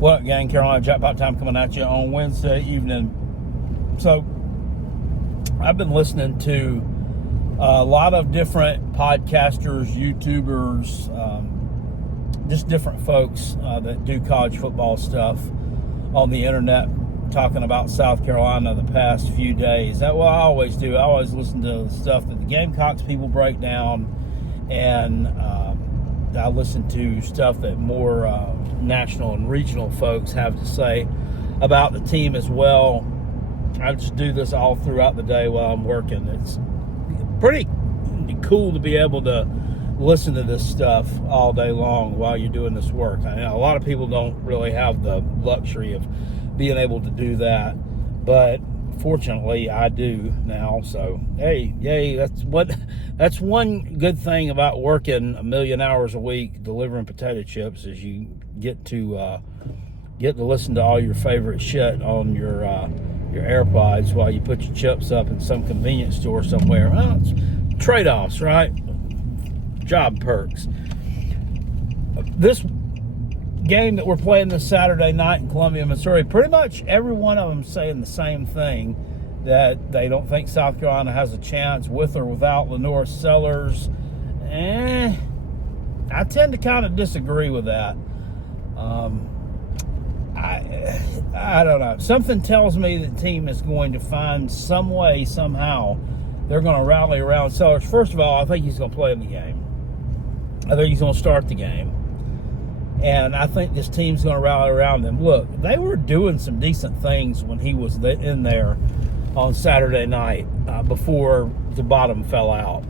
What up, gang? Carolina Jackpot Time coming at you on Wednesday evening. So, I've been listening to a lot of different podcasters, YouTubers, just different folks that do college football stuff on the internet, talking about South Carolina the past few days. That's what I always do. I always listen to the stuff that the Gamecocks people break down, and I listen to stuff that more national and regional folks have to say about the team as well. I just do this all throughout the day while I'm working. It's pretty cool to be able to listen to this stuff all day long while you're doing this work. I know a lot of people don't really have the luxury of being able to do that, but fortunately I do now. So hey, yay, that's one good thing about working 1 million hours a week delivering potato chips, is you get to listen to all your favorite shit on your AirPods while you put your chips up in some convenience store somewhere. Well, it's trade-offs, right? Job perks. This game that we're playing this Saturday night in Columbia, Missouri, pretty much every one of them saying the same thing, that they don't think South Carolina has a chance with or without Lenore Sellers. I tend to kind of disagree with that. I don't know. Something tells me the team is going to find some way, somehow, they're going to rally around Sellers. First of all, I think he's going to play in the game. I think he's going to start the game. And I think this team's going to rally around them. Look, they were doing some decent things when he was in there on Saturday night before the bottom fell out.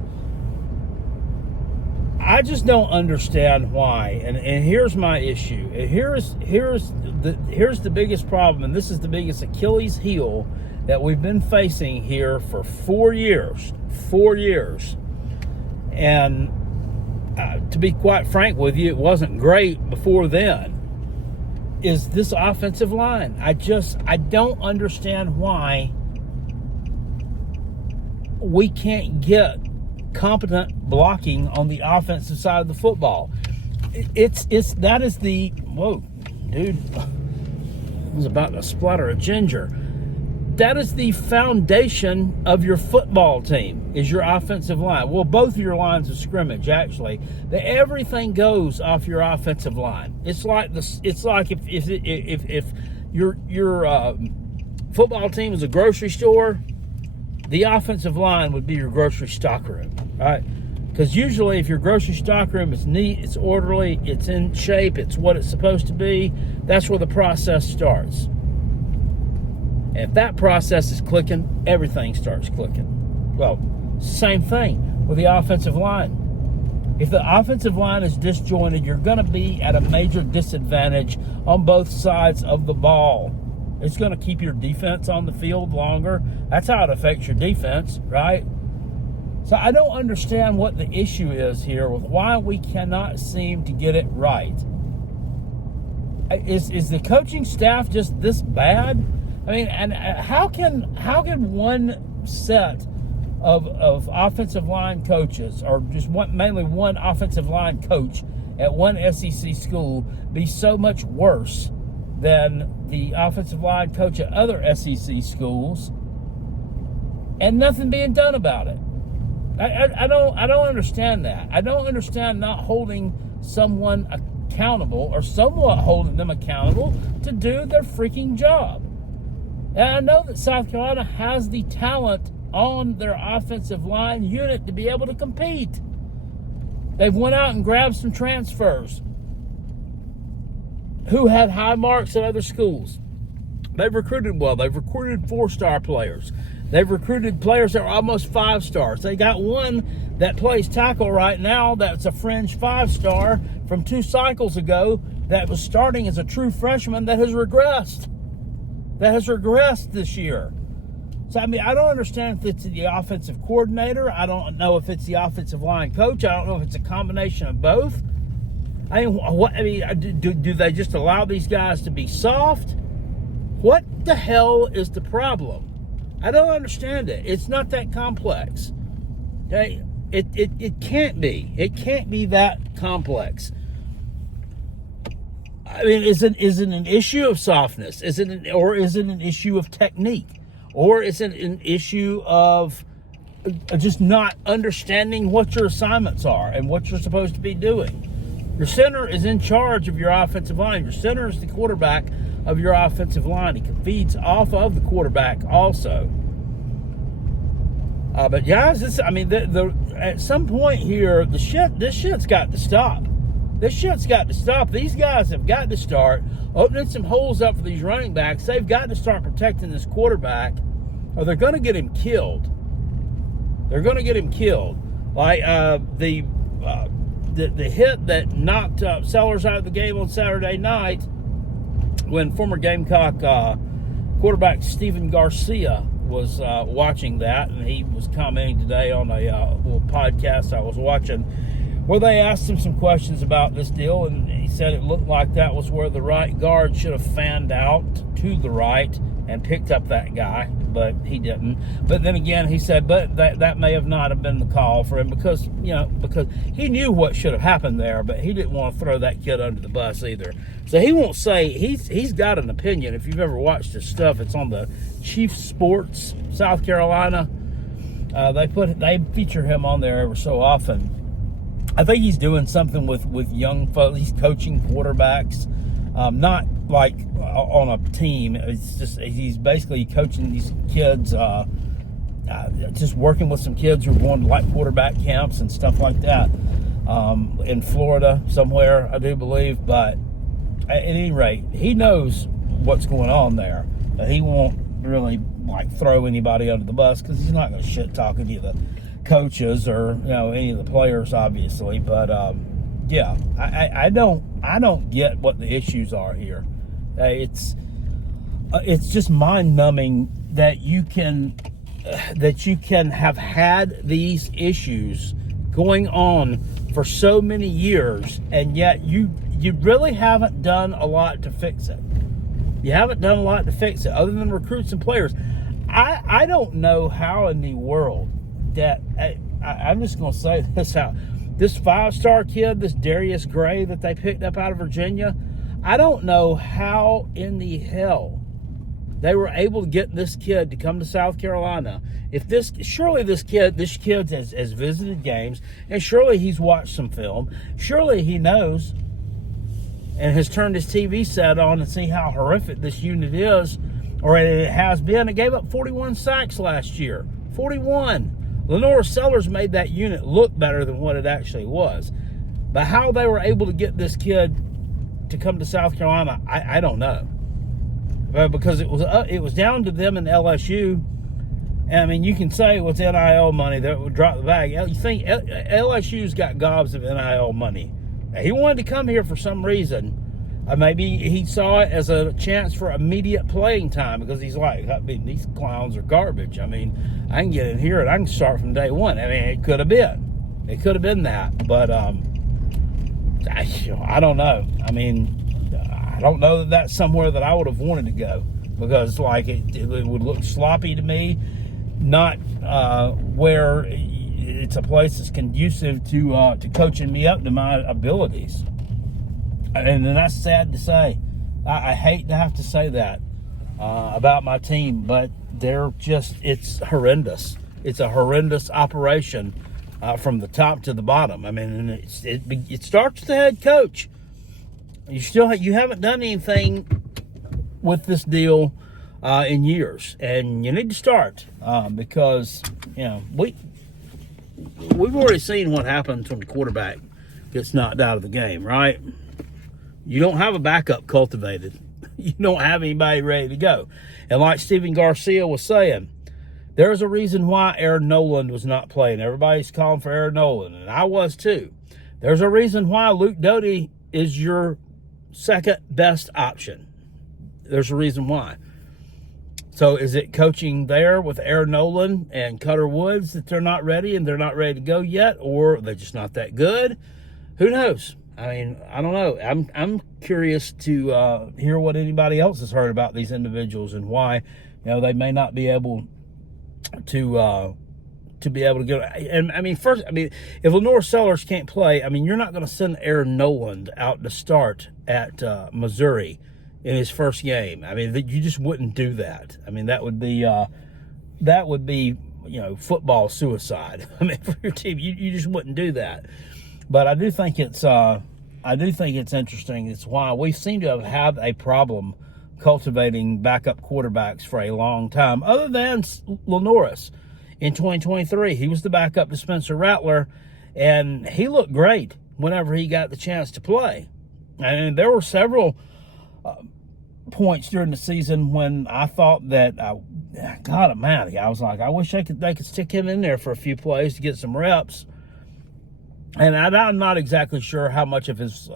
I just don't understand why. And here's my issue. Here's the biggest problem, and this is the biggest Achilles heel that we've been facing here for 4 years. 4 years. And to be quite frank with you, it wasn't great before then, is this offensive line. I don't understand why we can't get competent blocking on the offensive side of the football. Whoa, dude, I was about to splatter a ginger. That is the foundation of your football team, is your offensive line. Well, both of your lines of scrimmage, actually. Everything goes off your offensive line. It's like if your football team is a grocery store, the offensive line would be your grocery stock room, right? Because usually if your grocery stock room is neat, it's orderly, it's in shape, it's what it's supposed to be, that's where the process starts. And if that process is clicking, everything starts clicking. Well, same thing with the offensive line. If the offensive line is disjointed, you're going to be at a major disadvantage on both sides of the ball. It's going to keep your defense on the field longer. That's how it affects your defense, right? So I don't understand what the issue is here with why we cannot seem to get it right. Is the coaching staff just this bad? I mean, and how can one set of offensive line coaches, or just mainly one offensive line coach at one SEC school, be so much worse than the offensive line coach at other SEC schools, and nothing being done about it? I don't understand that. I don't understand not holding someone accountable, or somewhat holding them accountable, to do their freaking job. And I know that South Carolina has the talent on their offensive line unit to be able to compete. They've went out and grabbed some transfers who had high marks at other schools. They've recruited well. They've recruited 4-star players. They've recruited players that are almost 5 stars. They got one that plays tackle right now that's a fringe 5-star from 2 cycles ago that was starting as a true freshman that has regressed. This year. So, I mean, I don't understand if it's the offensive coordinator. I don't know if it's the offensive line coach. I don't know if it's a combination of both. Do they just allow these guys to be soft? What the hell is the problem? I don't understand it. It's not that complex. Okay? It can't be. It can't be that complex. I mean, is it an issue of softness? Is it an issue of technique? Or is it an issue of just not understanding what your assignments are and what you're supposed to be doing? Your center is in charge of your offensive line. Your center is the quarterback of your offensive line. He feeds off of the quarterback also. But guys, at some point here, this shit's got to stop. This shit's got to stop. These guys have got to start opening some holes up for these running backs. They've got to start protecting this quarterback, or they're going to get him killed. They're going to get him killed. Like the hit that knocked Sellers out of the game on Saturday night, when former Gamecock quarterback Stephen Garcia was watching that, and he was commenting today on a little podcast I was watching, where they asked him some questions about this deal, and he said it looked like that was where the right guard should have fanned out to the right and picked up that guy, but he didn't. But then again, he said, but that may have not have been the call for him because he knew what should have happened there, but he didn't want to throw that kid under the bus either. So he won't say, he's got an opinion. If you've ever watched his stuff, it's on the Chief Sports, South Carolina. They feature him on there ever so often. I think he's doing something with young folks. He's coaching quarterbacks, not like on a team. It's just he's basically coaching these kids, just working with some kids who are going to like quarterback camps and stuff like that in Florida somewhere, I do believe. But at any rate, he knows what's going on there. But he won't really like throw anybody under the bus because he's not going to shit talk any of the coaches or any of the players, obviously. But yeah, I don't get what the issues are here. It's just mind-numbing that you can have had these issues going on for so many years, and yet you really haven't done a lot to fix it. You haven't done a lot to fix it other than recruit some players. I don't know how in the world that I'm just going to say this out. This 5-star kid, this Darius Gray that they picked up out of Virginia, I don't know how in the hell they were able to get this kid to come to South Carolina. Surely this kid has visited games, and surely he's watched some film. Surely he knows and has turned his TV set on and see how horrific this unit is, or it has been. It gave up 41 sacks last year. 41. Lenore Sellers made that unit look better than what it actually was. But how they were able to get this kid to come to South Carolina, I don't know. Because it was down to them and LSU. And I mean, you can say what's NIL money that would drop the bag. You think LSU's got gobs of NIL money. He wanted to come here for some reason. Maybe he saw it as a chance for immediate playing time because he's like, I mean, these clowns are garbage. I mean, I can get in here and I can start from day one. I mean, it could have been. It could have been that. But I don't know. I mean, I don't know that that's somewhere that I would have wanted to go because, like, it would look sloppy to me. Not where it's a place that's conducive to coaching me up to my abilities. And that's sad to say. I hate to have to say that about my team, but it's horrendous. It's a horrendous operation from the top to the bottom. I mean, it starts with the head coach. You haven't done anything with this deal in years, and you need to start because we've already seen what happens when the quarterback gets knocked out of the game, right? You don't have a backup cultivated. You don't have anybody ready to go. And like Stephen Garcia was saying, there's a reason why Aaron Noland was not playing. Everybody's calling for Aaron Noland, and I was too. There's a reason why Luke Doty is your second best option. There's a reason why. So is it coaching there with Aaron Noland and Cutter Woods that they're not ready and they're not ready to go yet, or they're just not that good? Who knows? I mean, I don't know. I'm curious to hear what anybody else has heard about these individuals and why they may not be able to to be able to go. And I mean, if Lenore Sellers can't play, I mean, you're not going to send Aaron Noland out to start at Missouri in his first game. I mean, you just wouldn't do that. I mean, that would be football suicide. I mean, for your team, you just wouldn't do that. But I do think it's interesting. It's why we seem to have had a problem cultivating backup quarterbacks for a long time, other than Lenoris. In 2023, he was the backup to Spencer Rattler, and he looked great whenever he got the chance to play. And there were several points during the season when I thought that, God almighty, I was like, I wish they could stick him in there for a few plays to get some reps. And I'm not exactly sure how much of his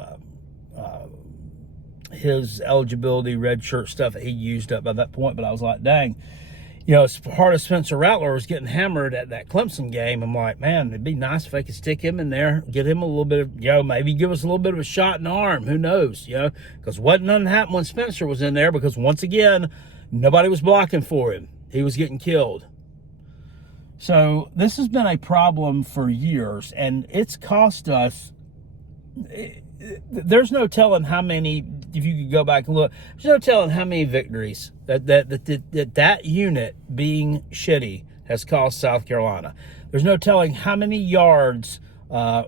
eligibility redshirt stuff he used up by that point, but I was like, dang, as hard as Spencer Rattler was getting hammered at that Clemson game, I'm like, man, it'd be nice if they could stick him in there, get him a little bit of, maybe give us a little bit of a shot in the arm. Who knows, because nothing happened when Spencer was in there, because once again, nobody was blocking for him. He was getting killed. So this has been a problem for years, and it's cost us. There's no telling how many. If you could go back and look, there's no telling how many victories that unit being shitty has cost South Carolina. There's no telling how many yards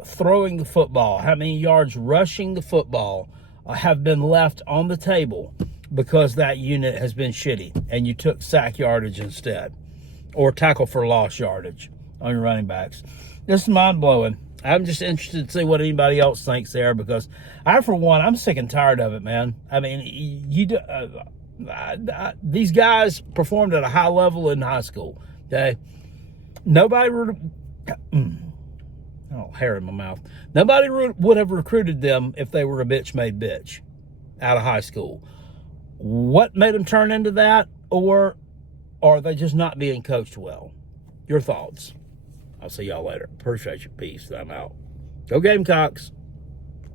throwing the football, how many yards rushing the football have been left on the table because that unit has been shitty, and you took sack yardage instead, or tackle for loss yardage on your running backs. This is mind-blowing. I'm just interested to see what anybody else thinks there, because for one, I'm sick and tired of it, man. I mean, these guys performed at a high level in high school, okay? Hair in my mouth. Nobody would have recruited them if they were a bitch made bitch out of high school. What made them turn into that, or are they just not being coached well? Your thoughts. I'll see y'all later. Appreciate your peace. I'm out. Go Gamecocks.